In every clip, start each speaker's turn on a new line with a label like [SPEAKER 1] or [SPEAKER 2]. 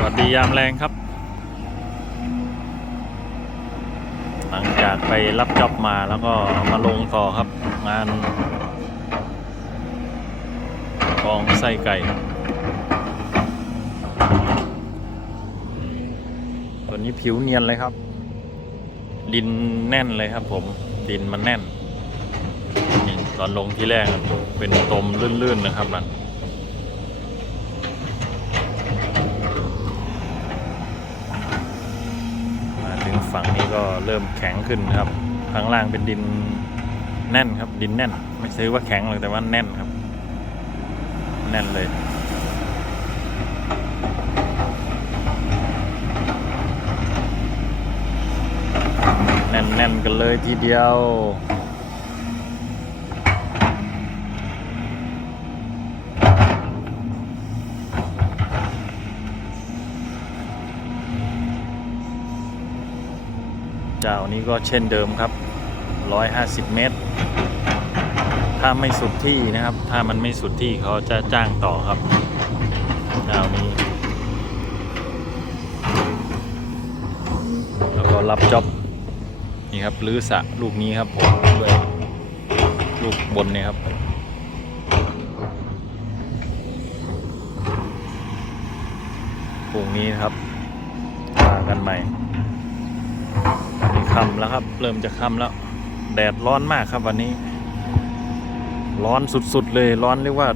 [SPEAKER 1] สวัสดียามแรงครับ หลังจากไปรับจ็อบมาแล้วก็มาลงต่อครับ งานกองไส้ไก่ ตัวนี้ผิวเนียนเลยครับ ดินแน่นเลยครับผมดินมันแน่น ตอนลงที่แรกเป็นตมลื่นๆนะครับนั่น มาถึง ฝั่งนี้ก็เริ่มแข็งขึ้นครับ ข้างล่างเป็นดินแน่นครับ ดินแน่น ไม่ซื้อว่าแข็งหรอกแต่ว่าแน่นครับ แน่นเลยแน่นๆกันเลยทีเดียว เจ้านี้ก็เช่นเดิมครับ 150 เมตร ถ้าไม่สุดที่นะครับ ถ้ามันไม่สุดที่เขาจะจ้างต่อครับเจ้านี้ แล้วก็รับจ็อบนี่ครับรื้อสระลูกนี้ครับผมด้วยลูกบนเนี่ยครับพรุ่งนี้นครับมากันใหม่ ค่ำแล้วครับ เริ่มจะค่ำแล้ว แดดร้อนมากครับวันนี้ ร้อนสุดๆเลยร้อนเรียกว่า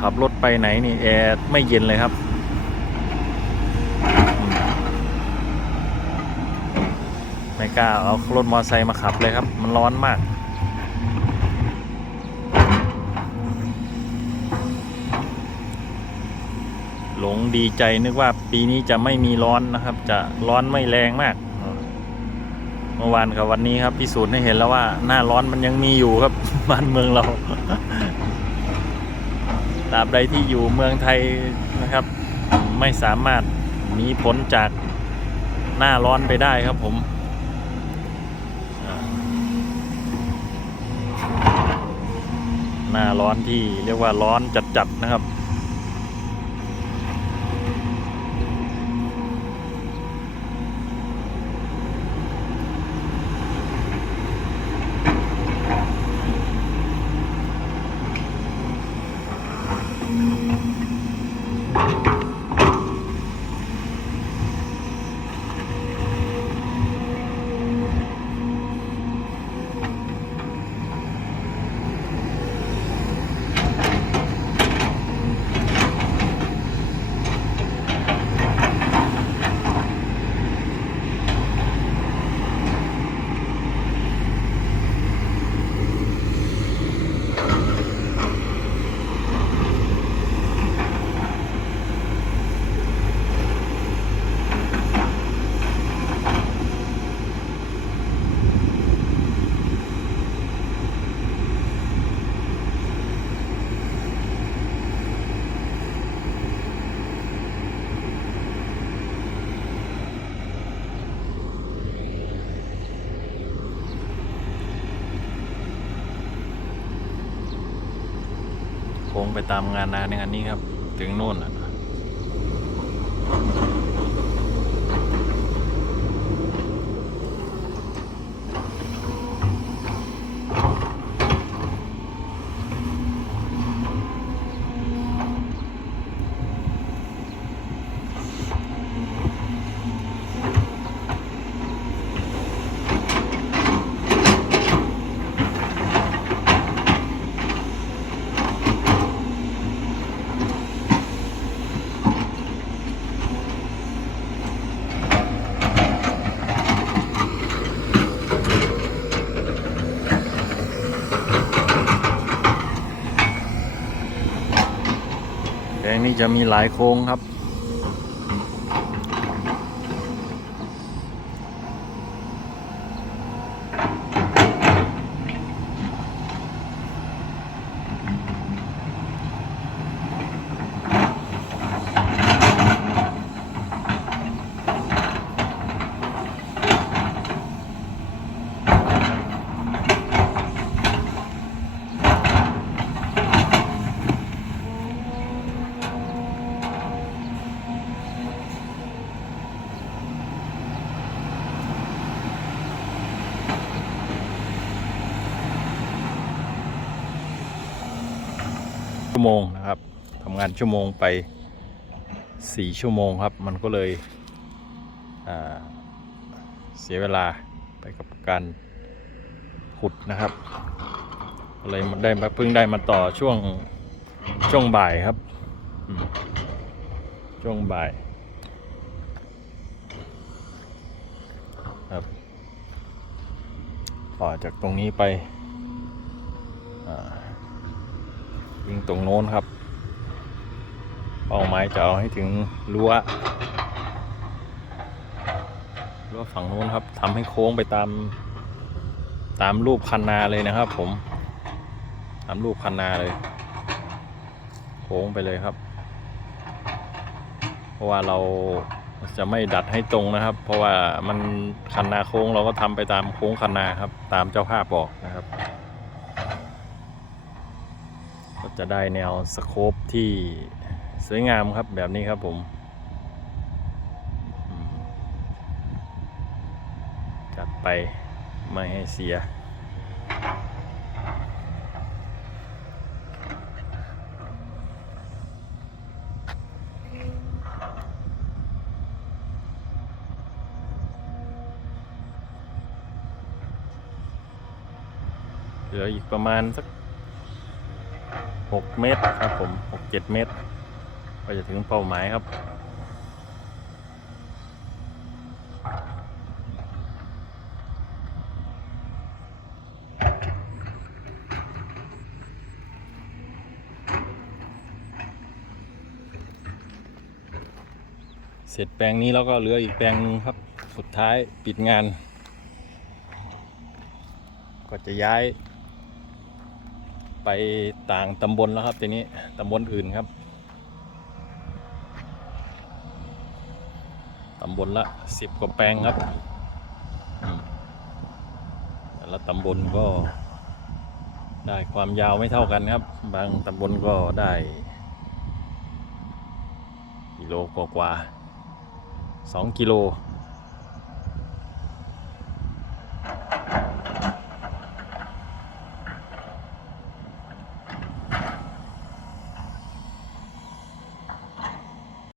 [SPEAKER 1] ขับรถไปไหนนี่แอร์ไม่เย็นเลยครับ ไม่กล้าเอารถมอเตอร์ไซค์มาขับเลยครับ มันร้อนมากหลงดีใจนึกว่าปีนี้จะไม่มีร้อนนะครับ จะร้อนไม่แรงมาก เมื่อวานกับวันนี้ครับพิสูจน์ให้เห็นแล้วว่าหน้าร้อนมันยังมีอยู่ครับบ้านเมืองเราตราบใดที่อยู่เมืองไทยนะครับ ไม่สามารถหนีพ้นจากหน้าร้อนไปได้ครับผมหน้าร้อนที่เรียกว่าร้อนจัดๆนะครับ โค้งไปตามงานนาในงานนี้ครับ ถึงนู่นอะ นี่จะมีหลายโค้งครับ ชั่วโมงนะครับทำงานชั่วโมงไปสี่ชั่วโมงครับ มันก็เลยเสียเวลาไปกับการขุดนะครับเลยได้มาเพิ่งได้มาต่อช่วงช่วงบ่ายครับ ช่วงบ่ายครับต่อจากตรงนี้ไปอ่า ยิงตรงโน้นครับ เป้าหมายจะเอาให้ถึงรั้วรั้วฝั่งโน้นครับทำให้โค้งไปตามตามรูปคันนาเลยนะครับ ผมตามรูปคันนาเลย โค้งไปเลยครับ เพราะว่าเราจะไม่ดัดให้ตรงนะครับ เพราะว่ามันคันนาโค้งเราก็ทำไปตามโค้งคันนาครับ ตามเจ้าภาพบอกนะครับ ก็จะได้แนวสโคปที่สวยงามครับแบบนี้ครับผมอืมจัดไปไม่ให้เสียเหลืออีกประมาณสัก 6 เมตรครับผม 6-7 เมตร ก็จะถึงเป้าหมายครับเสร็จแปลงนี้แล้วก็เหลืออีกแปลงหนึ่งครับ สุดท้ายปิดงาน ก็จะย้าย ไปต่างตำบลแล้วครับทีนี้ตำบลอื่นครับตำบลละสิบกว่าแปลงครับแต่ละตำบลก็ได้ความยาวไม่เท่ากันครับ บางตำบลก็ได้กิโลกว่าๆสองกิโล